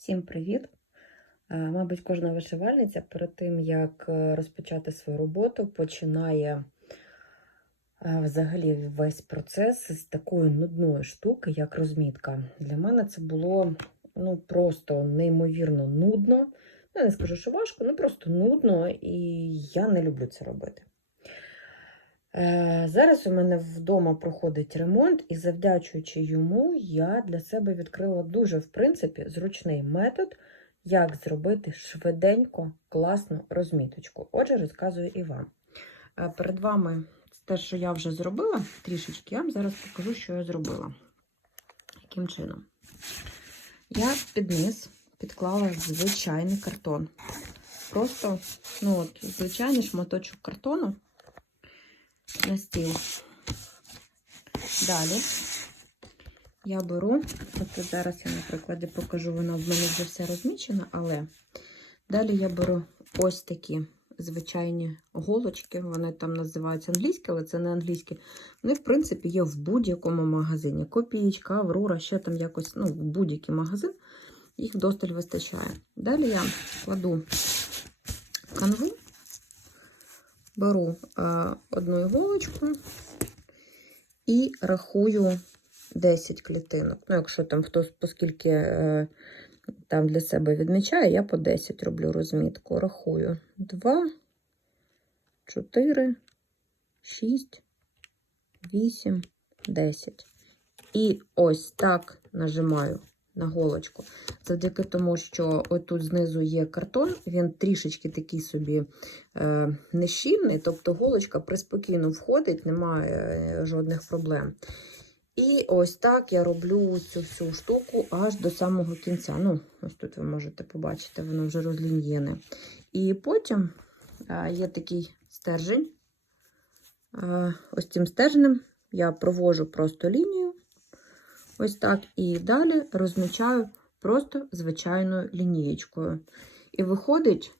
Всім привіт! Е, Мабуть, кожна вишивальниця перед тим, як е, розпочати свою роботу, починає е, взагалі весь процес з такої нудної штуки, як розмітка. Для мене це було ну, просто неймовірно нудно. Ну, не скажу, що важко, ну просто нудно, і я не люблю це робити. Е, Зараз у мене вдома проходить ремонт, і завдячуючи йому, я для себе відкрила дуже, в принципі, зручний метод, як зробити швиденько класну розміточку. Отже, розказую і вам. Е, Перед вами те, що я вже зробила, трішечки, я вам зараз покажу, що я зробила. Яким чином? Я під низ підклала звичайний картон. Просто, ну от, звичайний шматочок картону на стіл. Далі я беру, от зараз я, на прикладі покажу, вона в мене вже все розмічена, але далі я беру ось такі звичайні голочки, вони там називаються англійські, але це не англійські. Вони, в принципі, є в будь-якому магазині. Копієчка, Аврора, ще там якось, ну, будь-який магазин, їх досталь вистачає. Далі я кладу канву, беру е, одну іголочку і рахую 10 клітинок. Ну, якщо там хтось оскільки е, там для себе відмічає, я по 10 роблю розмітку. Рахую 2, 4, 6, 8, 10. І ось так нажимаю на голочку. Завдяки тому, що отут знизу є картон, він трішечки такий собі е, нещільний, тобто голочка приспокійно входить, немає е, жодних проблем. І ось так я роблю цю всю штуку аж до самого кінця. Ну, ось тут ви можете побачити, воно вже розлін'єне. І потім е, є такий стержень. Е, ось цим стержнем я провожу просто лінію. Ось так. І далі розмічаю просто звичайною лінієчкою. І виходить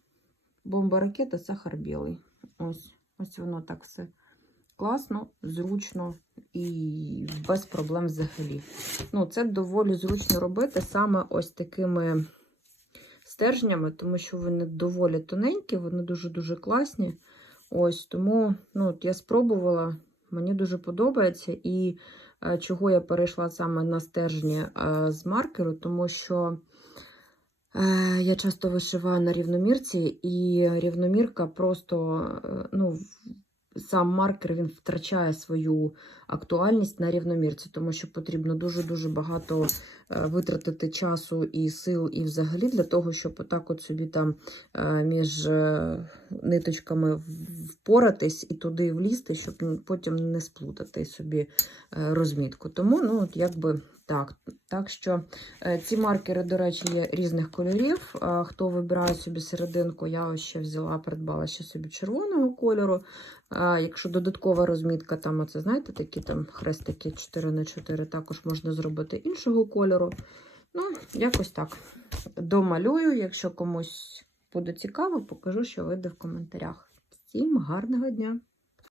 бомба ракета сахар білий. Ось, ось воно так все класно, зручно і без проблем взагалі. Ну, Це доволі зручно робити саме ось такими стержнями, тому що вони доволі тоненькі, вони дуже-дуже класні. Ось, Тому ну, от я спробувала, мені дуже подобається. І чого я перейшла саме на стержні е, з маркеру, тому що е, я часто вишиваю на рівномірці, і рівномірка просто, е, ну, сам маркер він втрачає свою актуальність на рівномірці, тому що потрібно дуже-дуже багато е, витратити часу і сил, і взагалі для того, щоб отак от собі там е, між е, ниточками впоратись і туди влізти, щоб потім не сплутати собі розмітку. Тому, ну, от якби так. Так що е, ці маркери, до речі, є різних кольорів. Хто вибирає собі серединку, я ще взяла, придбала ще собі червоного кольору. Якщо додаткова розмітка, там, оце, знаєте, такі там хрестики 4 на 4 також можна зробити іншого кольору. Ну, якось так. Домалюю, якщо комусь буде цікаво, покажу, що вийде в коментарях. Всім гарного дня!